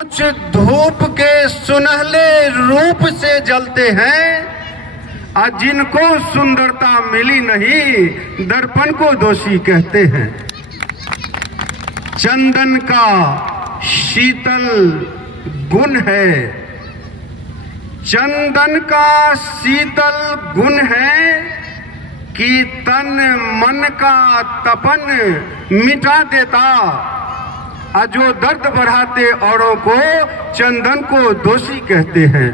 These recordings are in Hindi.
कुछ धूप के सुनहले रूप से जलते हैं, जिनको सुंदरता मिली नहीं दर्पण को दोषी कहते हैं। चंदन का शीतल गुण है, चंदन का शीतल गुण है कि तन मन का तपन मिटा देता। जो दर्द बढ़ाते औरों को चंदन को दोषी कहते हैं।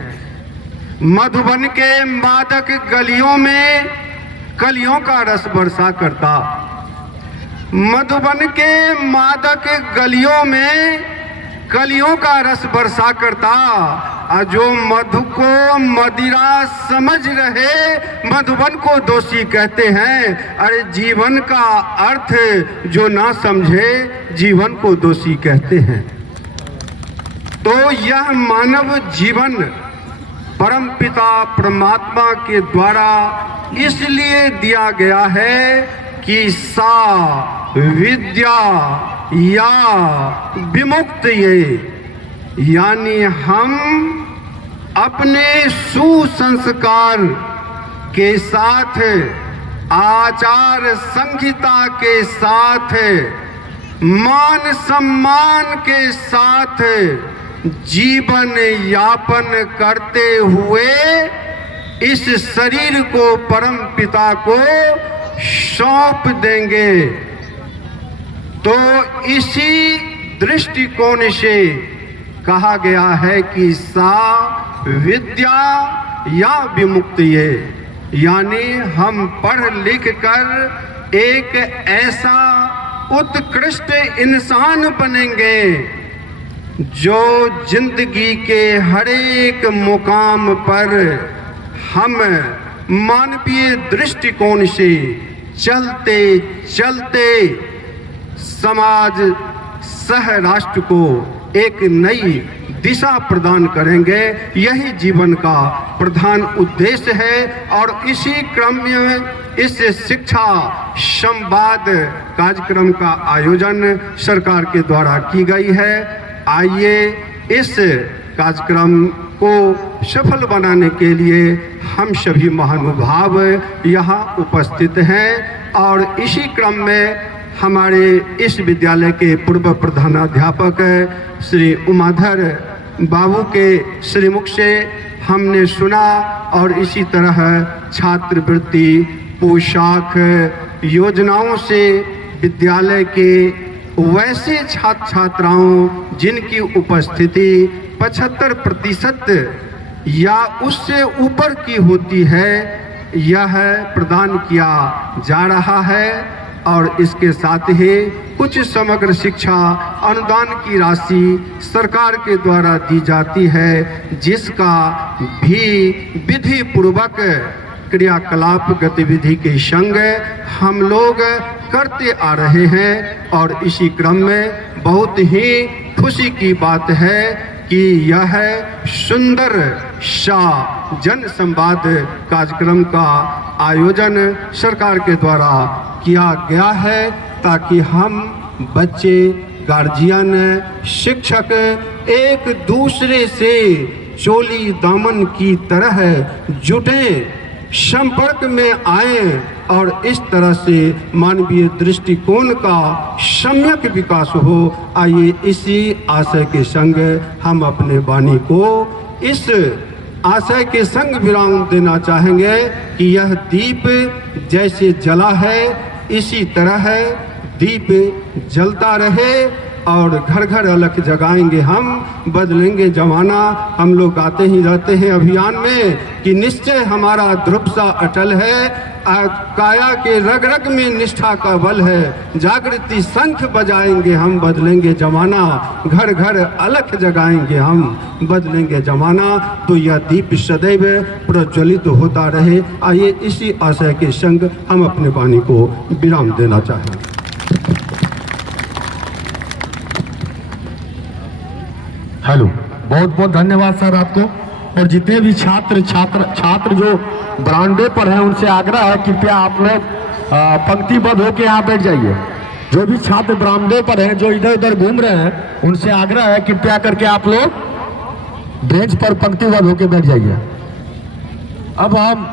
मधुबन के मादक गलियों में कलियों का रस बरसा करता। मधुबन के मादक गलियों में कलियों का रस बरसा करता। जो मधु को मदिरा समझ रहे मधुबन को दोषी कहते हैं। अरे जीवन का अर्थ जो ना समझे जीवन को दोषी कहते हैं। तो यह मानव जीवन परम पिता परमात्मा के द्वारा इसलिए दिया गया है कि सा विद्या या विमुक्त ये, यानी हम अपने सुसंस्कार के साथ आचार संहिता के साथ मान सम्मान के साथ जीवन यापन करते हुए इस शरीर को परम पिता को सौंप देंगे। तो इसी दृष्टिकोण से कहा गया है कि सा विद्या या विमुक्त ये, यानी हम पढ़ लिख कर एक ऐसा उत्कृष्ट इंसान बनेंगे जो जिंदगी के हर एक मुकाम पर हम मानवीय दृष्टिकोण से चलते चलते समाज सह राष्ट्र को एक नई दिशा प्रदान करेंगे। यही जीवन का प्रधान उद्देश्य है। और इसी क्रम में इस शिक्षा संवाद कार्यक्रम का आयोजन सरकार के द्वारा की गई है। आइए इस कार्यक्रम को सफल बनाने के लिए हम सभी महानुभाव यहाँ उपस्थित हैं। और इसी क्रम में हमारे इस विद्यालय के पूर्व प्रधानाध्यापक श्री उमाधर बाबू के श्रीमुख से हमने सुना। और इसी तरह छात्रवृत्ति पोशाक योजनाओं से विद्यालय के वैसे छात्र छात्राओं जिनकी उपस्थिति 75% या उससे ऊपर की होती है, यह प्रदान किया जा रहा है। और इसके साथ ही कुछ समग्र शिक्षा अनुदान की राशि सरकार के द्वारा दी जाती है, जिसका भी विधि पूर्वक क्रियाकलाप गतिविधि के संग हम लोग करते आ रहे हैं। और इसी क्रम में बहुत ही खुशी की बात है कि यह सुंदर सा जन संवाद कार्यक्रम का आयोजन सरकार के द्वारा किया गया है, ताकि हम बच्चे, गार्जियन, शिक्षक एक दूसरे से चोली दामन की तरह जुटें, संपर्क में आए और इस तरह से मानवीय दृष्टिकोण का सम्यक विकास हो। आइए इसी आशय के संग हम अपने वाणी को इस आशय के संग विराम देना चाहेंगे कि यह दीप जैसे जला है इसी तरह दीप जलता रहे और घर घर अलख जगाएंगे हम, बदलेंगे जमाना। हम लोग आते ही रहते हैं अभियान में कि निश्चय हमारा ध्रुव सा अटल है, काया के रग रग में निष्ठा का बल है। जागृति शंख बजाएंगे हम, बदलेंगे जमाना। घर घर अलख जगाएंगे हम, बदलेंगे जमाना। तो यह दीप सदैव प्रज्वलित होता रहे। आइए इसी आशय के संग हम अपने वाणी को विराम देना चाहेंगे। हेलो, बहुत बहुत धन्यवाद सर आपको। और जितने भी छात्र जो बरामदे पर हैं उनसे आग्रह है कृपया आप लोग पंक्तिबद्ध होकर यहाँ बैठ जाइए। जो भी छात्र बरामदों पर हैं, जो इधर उधर घूम रहे हैं, उनसे आग्रह है कृपया करके आप लोग बेंच पर पंक्तिबद्ध होकर बैठ जाइए। अब हम